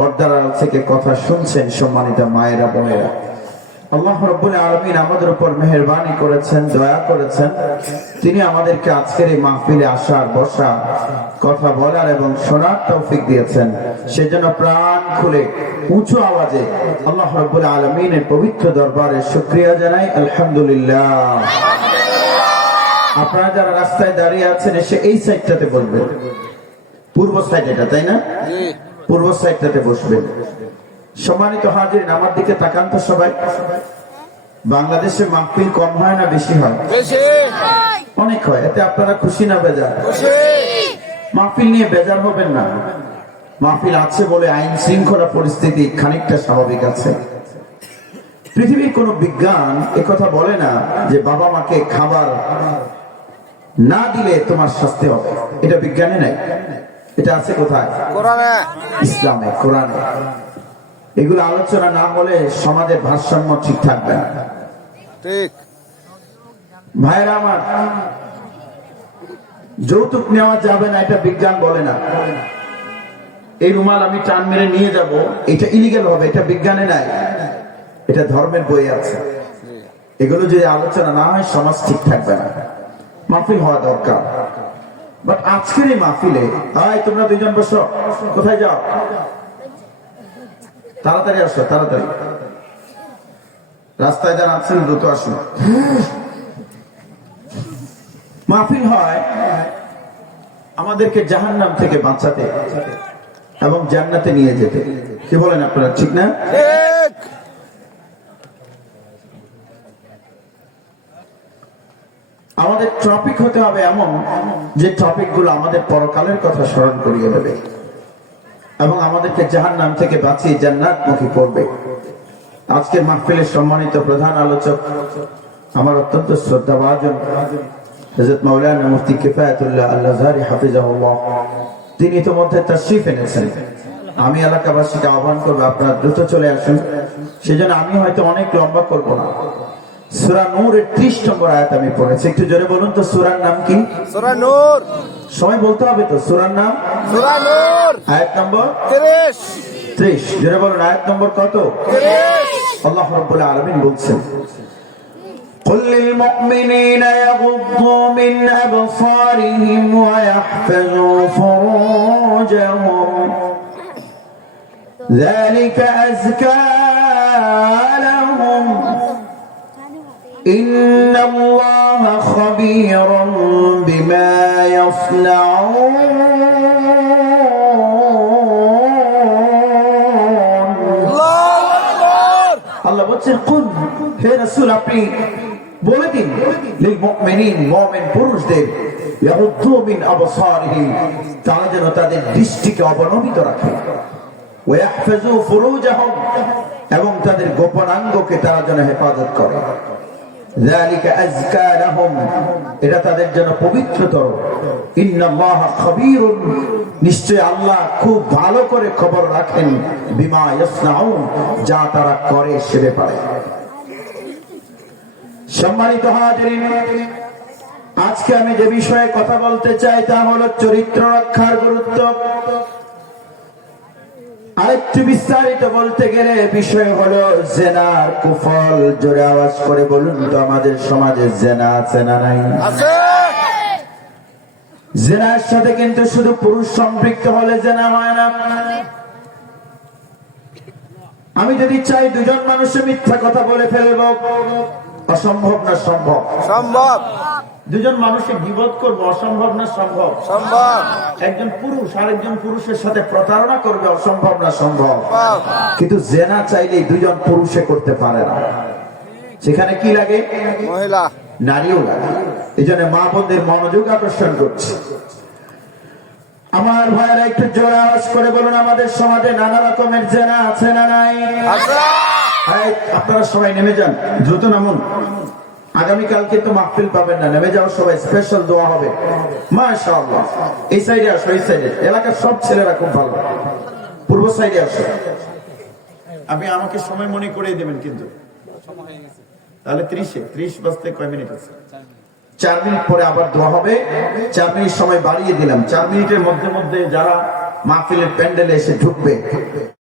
পর্দার আড়াল থেকে কথা শুনছেন সম্মানিত মায়েরা, বোনেরা, আল্লাহ রাব্বুল আলামিন আমাদের উপর মেহেরবানি করেছেন, দয়া করেছেন। তিনি আমাদেরকে আজকের এই মাহফিলে আসার, বসা, কথা বলার এবং শোনার তৌফিক দিয়েছেন। সেজন্য প্রাণ খুলে উঁচু আওয়াজে আল্লাহ রাব্বুল আলামিনের পবিত্র দরবারে শুকরিয়া জানাই, আলহামদুলিল্লাহ। আপনারা যারা রাস্তায় দাঁড়িয়ে আছেন এসে এই সাইডটাতে বসবেন, পূর্ব সাইড এটা, তাই না? পূর্ব সাইডটাতে বসবেন। সম্মানিত হাজির, আমার দিকে তাকান তো সবাই। বাংলাদেশে মাহফিল কম হয় না বেশি হয়? অনেক হয়। এতে আপনারা খুশি না বেজার? মাহফিল নিয়ে বেজার হবেন না। মাহফিল আছে বলে আইন শৃঙ্খলা পরিস্থিতি খানিকটা স্বাভাবিক আছে। পৃথিবীর কোন বিজ্ঞান একথা বলে না যে বাবা মাকে খাবার না দিলে তোমার শাস্তি হবে। এটা বিজ্ঞানে নাই। এটা আছে কোথায়? কোরআনে, ইসলামে, কোরআনে। এগুলো আলোচনা না হলে সমাজের ভারসাম্য ঠিক থাকবে না। ঠিক ভাইরা আমার, যৌতুক নেওয়া যাবে না এটা বিজ্ঞান বলে না। এই রুমাল আমি টান মেরে নিয়ে যাব, এটা ইলিগাল হবে, এটা বিজ্ঞানে নাই, এটা ধর্মের বই আছে। এগুলো যদি আলোচনা না হয় সমাজ ঠিক থাকবে না। মাহফিল হওয়া দরকার। বাট আজকের এই মাহফিলে তোমরা দুইজন বসো, কোথায় যাও? তাড়াতাড়ি আসো, তাড়াতাড়ি। রাস্তায় যারা আছেন দ্রুত আসুন। মাহফিল হয় আমাদেরকে জাহান্নাম থেকে বাঁচাতে এবং জান্নাতে নিয়ে যেতে। কি বলেন আপনারা, ঠিক না? আমাদের টপিক হতে হবে এমন যে টপিক গুলো আমাদের পরকালের কথা স্মরণ করিয়ে দেবে এবং আমাদেরকে জাহান্নাম থেকে বাঁচিয়ে জান্নাতমুখী করবে। আজকের মাহফিলের সম্মানিত প্রধান আলোচক আমার অত্যন্ত শ্রদ্ধাভাজন হযরত মাওলানা মুফতি কিফায়াতুল্লাহ আল-আজহারী হাফিজাহুল্লাহ, তিনি ইতিমধ্যে তাশরীফ এনেছেন। আমি এলাকাবাসীকে আহ্বান করবো আপনারা দ্রুত চলে আসুন। সেজন্য আমি হয়তো অনেক লম্বা করব না। সূরা নূরের 30 নম্বর আয়াত আমি পড়েছি। একটু জোরে বলুন তো, সূরার নাম কি? সূরা নূর। সবাই বলতে হবে তো, সূরার নাম সূরা নূর। আয়াত নম্বর 30। জোরে বলুন, আয়াত নম্বর কত? 30। আল্লাহ রাব্বুল আলামিন বলছেন, قل للمؤمنين يغضوا من أبصارهم ويحفظوا فروجهم ذلك أزكى لهم إن الله خبير بما يصنعون الله বলছেন, কুল হে রাসূল আপনি বলে দিন, লিল মুমিনিন, মুমিন পুরুষদের, ইয়াগুদ্দু মিন আবসারিহিম, তারা যেন তাদের দৃষ্টিকে অবনমিত রাখে, ওয়া ইয়াহফাজু ফুরুজাহুম, এবং তাদের গোপনাঙ্গকে তারা যেন হেফাজত করে। যালিকা আযকা লাহুম, এটা তাদের জন্য পবিত্রতর। ইন্নাল্লাহা খাবীরুন, নিশ্চয় আল্লাহ খুব ভালো করে খবর রাখেন, বিমা ইয়াসনাউন, যা তারা করে সে ব্যাপারে। সম্মানিত হাজিরিন, আজকে আমি যে বিষয়ে কথা বলতে চাই তা হলো চরিত্র রক্ষার গুরুত্ব। আরেকটু বিস্তারিত বলতে গেলে বিষয় হলো জেনার কুফল। জোরে আওয়াজ করে বলুন তো, আমাদের সমাজে জেনা আছে না নাই? আছে। জেনার সাথে কিন্তু শুধু পুরুষ সম্পৃক্ত হলে জেনা হয় না। আমি যদি চাই দুজন মানুষে মিথ্যা কথা বলে ফেলবো, অসম্ভব না সম্ভব? সম্ভব। দুজন মানুষকে গীবত করবো, অসম্ভব না সম্ভব? সম্ভব। একজন পুরুষ আরেকজন পুরুষের সাথে প্রতারণা করবে, অসম্ভব না সম্ভব? কিন্তু জেনা চাইলেই দুজন পুরুষে করতে পারে না। সেখানে কি লাগে? মহিলা, নারীও লাগে। এই জন্য মা বোনদের মনোযোগ আকর্ষণ করছে। আমার ভাইয়েরা একটু জোরে আওয়াজ করে বলুন, আমাদের সমাজে নানা রকমের জেনা আছে না নাই? আপনারা সবাই নেমে যান, দ্রুত নামুন। আগামীকালকে তো মাহফিল পাবেন না, নেমে যাও সবাই, স্পেশাল দোয়া হবে। মাশাআল্লাহ। এই সাইডে আসো, এই সাইডে। এলাকার সব ছেলেরা খুব ভালো। পূর্ব সাইডে আসো। আপনি আমাকে সময় মনে করিয়ে দেবেন কিন্তু। তাহলে 30 বাজতে কয় মিনিট আছে? 4 মিনিট পরে আবার দোয়া হবে। 4 মিনিট সময় বাড়িয়ে দিলাম। 4 মিনিটের মধ্যে মধ্যে যারা মাহফিলের প্যান্ডেলে এসে ঢুকবে